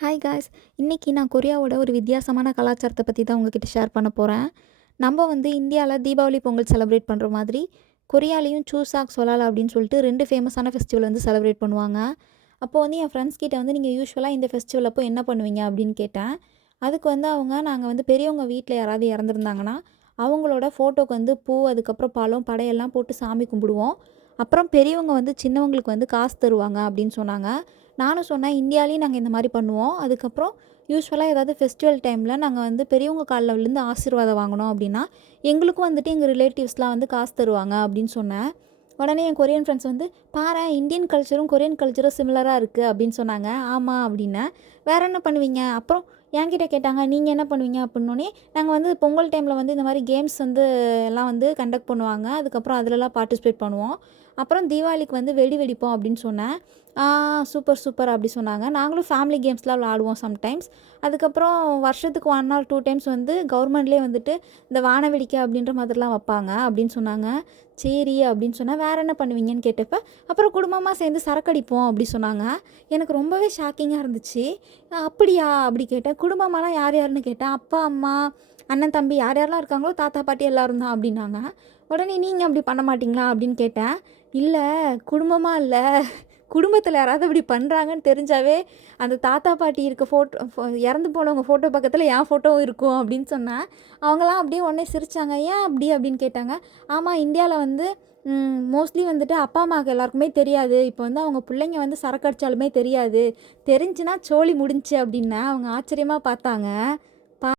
Hi guys. இன்னைக்கு நான் கொரியாவோட ஒரு வித்தியாசமான கலாச்சாரத்தை பற்றி தான் உங்ககிட்ட ஷேர் பண்ண போகிறேன். நம்ம வந்து இந்தியாவில் தீபாவளி பொங்கல் செலிப்ரேட் பண்ணுற மாதிரி கொரியாலையும் சூசாக் சொலாலா அப்படின்னு சொல்லிட்டு ரெண்டு ஃபேமஸான ஃபெஸ்டிவல் வந்து செலிப்ரேட் பண்ணுவாங்க. அப்போது வந்து என் ஃப்ரெண்ட்ஸ் கிட்ட வந்து நீங்கள் யூஸ்வலாக இந்த ஃபெஸ்டிவல் அப்போ என்ன பண்ணுவீங்க அப்படின்னு கேட்டேன். அதுக்கு வந்து நாங்கள் வந்து பெரியவங்க வீட்டில் யாராவது இறந்துருந்தாங்கன்னா அவங்களோட ஃபோட்டோக்கு வந்து பூ, அதுக்கப்புறம் பழம், படையெல்லாம் போட்டு சாமி கும்பிடுவோம். அப்புறம் பெரியவங்க வந்து சின்னவங்களுக்கு வந்து காசு தருவாங்க அப்படின்னு சொன்னாங்க. நானும் சொன்னேன், இந்தியாலேயும் நாங்கள் இந்த மாதிரி பண்ணுவோம். அதுக்கப்புறம் யூஸ்வலாக ஏதாவது ஃபெஸ்டிவல் டைமில் நாங்கள் வந்து பெரியவங்க காலில் விழுந்து ஆசீர்வாதம் வாங்கினோம் அப்படின்னா எங்களுக்கும் வந்துட்டு எங்கள் ரிலேட்டிவ்ஸ்லாம் வந்து காசு தருவாங்க அப்படின்னு சொன்னேன். உடனே என் கொரியன் ஃப்ரெண்ட்ஸ் வந்து, பாரேன் இந்தியன் கல்ச்சரும் கொரியன் கல்ச்சரும் சிமிலராக இருக்குது அப்படின்னு சொன்னாங்க. ஆமாம் அப்படின்னேன். வேறு என்ன பண்ணுவீங்க? அப்புறம் என்கிட்ட கேட்டாங்க, நீங்கள் என்ன பண்ணுவீங்க அப்படின்னோடனே, நாங்கள் வந்து பொங்கல் டைமில் வந்து இந்த மாதிரி கேம்ஸ் வந்து எல்லாம் வந்து கண்டக்ட் பண்ணுவாங்க. அதுக்கப்புறம் அதிலலாம் பார்ட்டிசிபேட் பண்ணுவோம். அப்புறம் தீபாவளிக்கு வந்து வெடி வெடிப்போம் அப்படின்னு சொன்னேன். சூப்பர் சூப்பர் அப்படி சொன்னாங்க. நாங்களும் ஃபேமிலி கேம்ஸ்லாம் விளாடுவோம் சம்டைம்ஸ். அதுக்கப்புறம் வருஷத்துக்கு 1 ஆர் 2 டைம்ஸ் வந்து கவர்மெண்ட்லேயே வந்துட்டு இந்த வான வேடிக்கை அப்படின்ற மாதிரிலாம் வைப்பாங்க அப்படின்னு சொன்னாங்க. சரி அப்படின்னு சொன்னேன். வேறு என்ன பண்ணுவீங்கன்னு கேட்டப்ப, அப்புறம் குடும்பமாக சேர்ந்து சரக்கடிப்போம் அப்படி சொன்னாங்க. எனக்கு ரொம்பவே ஷாக்கிங்காக இருந்துச்சு. அப்படியா அப்படி கேட்டேன். குடும்பமாலாம் யார் யாருன்னு கேட்டேன். அப்பா, அம்மா, அண்ணன், தம்பி யார் யாரெல்லாம் இருக்காங்களோ தாத்தா, பாட்டி எல்லோரும் தான் அப்படின்னாங்க. உடனே நீங்கள் அப்படி பண்ண மாட்டிங்களா அப்படின்னு கேட்டேன். இல்லை, குடும்பமாக இல்லை, குடும்பத்தில் யாராவது இப்படி பண்ணுறாங்கன்னு தெரிஞ்சாவே அந்த தாத்தா பாட்டி இருக்க இறந்து போனவங்க ஃபோட்டோ பக்கத்தில் என் ஃபோட்டோவும் இருக்கும் அப்படின்னு சொன்னேன். அவங்களாம் அப்படியே உடனே சிரித்தாங்க. ஏன் அப்படி அப்படின்னு கேட்டாங்க. ஆமாம், இந்தியாவில் வந்து மோஸ்ட்லி வந்துட்டு அப்பா அம்மாவுக்கு எல்லாருக்குமே தெரியாது. இப்போ வந்து அவங்க பிள்ளைங்க வந்து சரக்கு அடித்தாலுமே தெரியாது. தெரிஞ்சுன்னா சோழி முடிஞ்சு அப்படின்னேன். அவங்க ஆச்சரியமாக பார்த்தாங்க.